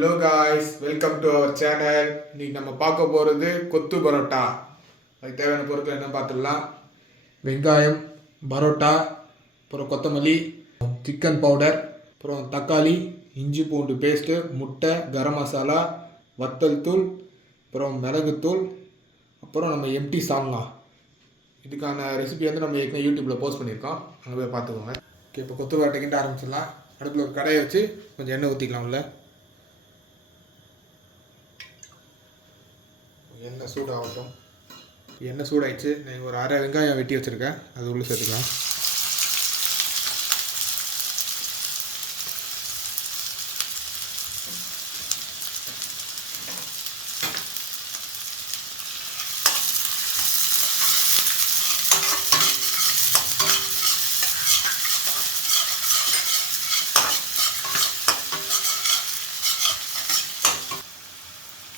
Hello guys welcome to our channel இன்னைக்கு நம்ம பார்க்க போகிறது கொத்து பரோட்டா. அதுக்கு தேவையான பொருட்கள் என்ன பார்த்துடலாம். வெங்காயம் பரோட்டா அப்புறம் கொத்தமல்லி சிக்கன் பவுடர் அப்புறம் தக்காளி இஞ்சி பூண்டு பேஸ்ட்டு முட்டை கரம் மசாலா வத்தல் தூள் அப்புறம் மிளகுத்தூள் அப்புறம் நம்ம எம்டி சால்னா இதுக்கான ரெசிபி வந்து நம்ம ஏற்கனவே யூடியூப்பில் போஸ்ட் பண்ணியிருக்கோம். அங்கே போய் பார்த்துக்கோங்க. ஓகே இப்போ கொத்து பரோட்டா ஆரம்பிச்சிடலாம். அடுப்பில் ஒரு கடையை வச்சு கொஞ்சம் எண்ணெய் ஊற்றிக்கலாம் உள்ள எண்ணெய் சூடாகட்டும். எண்ணெய் சூடாயிடுச்சு. நான் ஒரு அரை வெங்காயம் வெட்டி வச்சுருக்கேன் அது உள்ளே சேர்த்துக்கலாம்.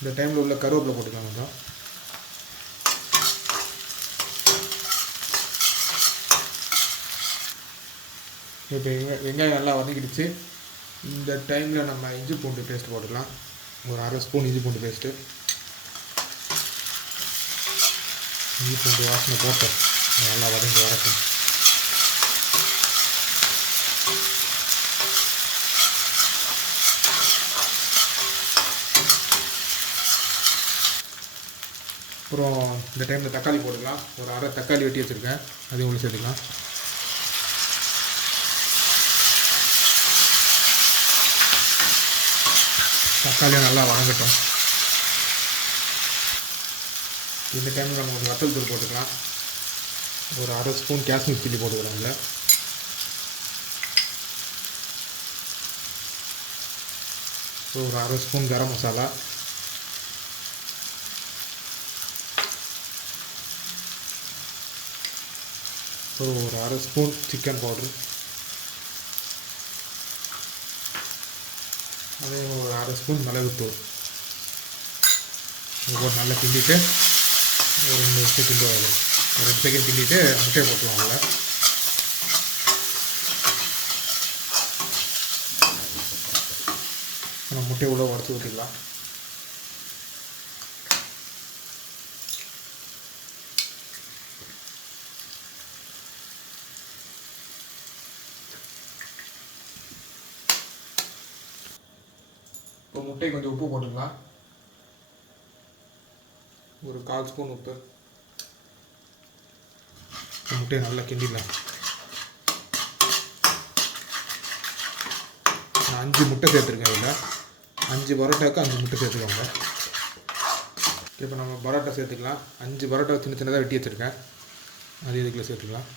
இந்த டைமில் உள்ள கருவேப்பிலை போட்டுக்கலாம் கொஞ்சம் இப்போ வெங்க- வெங்காயம் நல்லா வதக்கிடுச்சு இந்த டைமில் நம்ம இஞ்சி பூண்டு பேஸ்ட் போட்டுக்கலாம். ஒரு அரை ஸ்பூன் இஞ்சி பூண்டு பேஸ்ட்டு இஞ்சி பூண்டு வாசனை போட்டு நல்லா வதங்கி வரட்டும். அப்புறம் இந்த டைமில் தக்காளி போட்டுக்கலாம். ஒரு அரை தக்காளி வெட்டி வச்சுருக்கேன். அதையும் உள்ள சேர்த்துக்கலாம். தக்காளியை நல்லா வதங்கட்டும். இந்த டைமில் நம்ம ஒரு வத்தல் தூள் போட்டுக்கலாம். ஒரு அரை ஸ்பூன் காஷ்மீர் சில்லி போட்டுக்கலாம் இல்லை ஒரு அரை ஸ்பூன் கரம் மசாலா. ஒரு ஒரு அரை ஸ்பூன் சிக்கன் பவுட்ரு அதே ஒரு அரை ஸ்பூன் மிளகுத்தூள். இது போட்டு நல்லா கிண்டிட்டு ஒரு ரெண்டு நிமிஷம் செகண்ட் ஒரு ரெண்டு செகண்ட் கிண்டிட்டு முட்டையை போட்டுருவோம் நம்ம முட்டையை உள்ள உடச்சி ஊற்றிக்கலாம் இப்போ முட்டை கொஞ்சம் உப்பு போட்டுக்கலாம் ஒரு கால் ஸ்பூன் உப்பு. முட்டையை நல்லா கிண்டிடலாம். நான் அஞ்சு முட்டை சேர்த்துருக்கேன் இதில். அஞ்சு பரோட்டாவுக்கு அஞ்சு முட்டை சேர்த்துக்கோங்க. இப்போ நம்ம பரோட்டா சேர்த்துக்கலாம். அஞ்சு பரோட்டா சின்ன சின்னதாக வெட்டி வச்சுருக்கேன். அது இதுக்குள்ளே சேர்த்துக்கலாம்.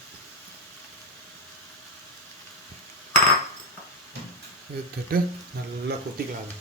எடுத்துட்டு நல்லா கொத்திக்கலாம்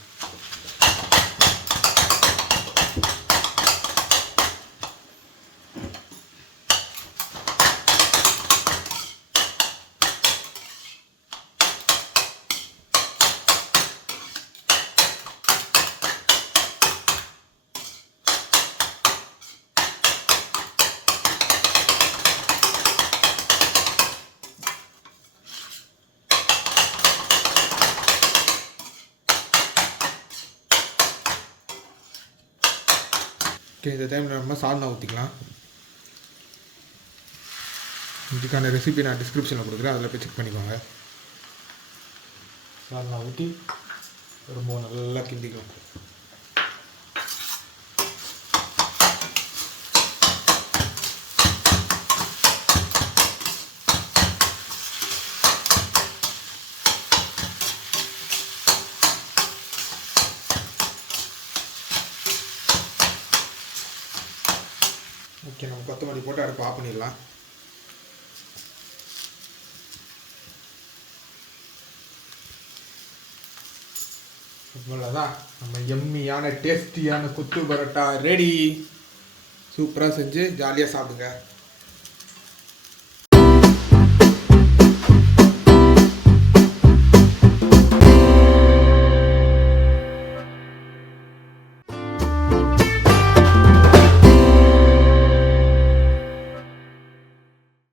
ஓகே இந்த டைமில் நம்ம சால்னா ஊற்றிக்கலாம் இதுக்கான ரெசிபி நான் டிஸ்கிரிப்ஷனில் கொடுக்குறேன். அதில் போய் செக் பண்ணிக்கோங்க. சால்னா ஊற்றி ரொம்ப நல்லா கிண்டிக்கலாம் ஓகே நம்ம கொத்தமல்லி போட்டு அடுப்பு ஆஃப் பண்ணிடலாம். இவ்வளோதான் நம்ம எம்மியான டேஸ்டியான குத்து பரோட்டா ரெடி சூப்பராக செஞ்சு ஜாலியாக சாப்பிடுங்க.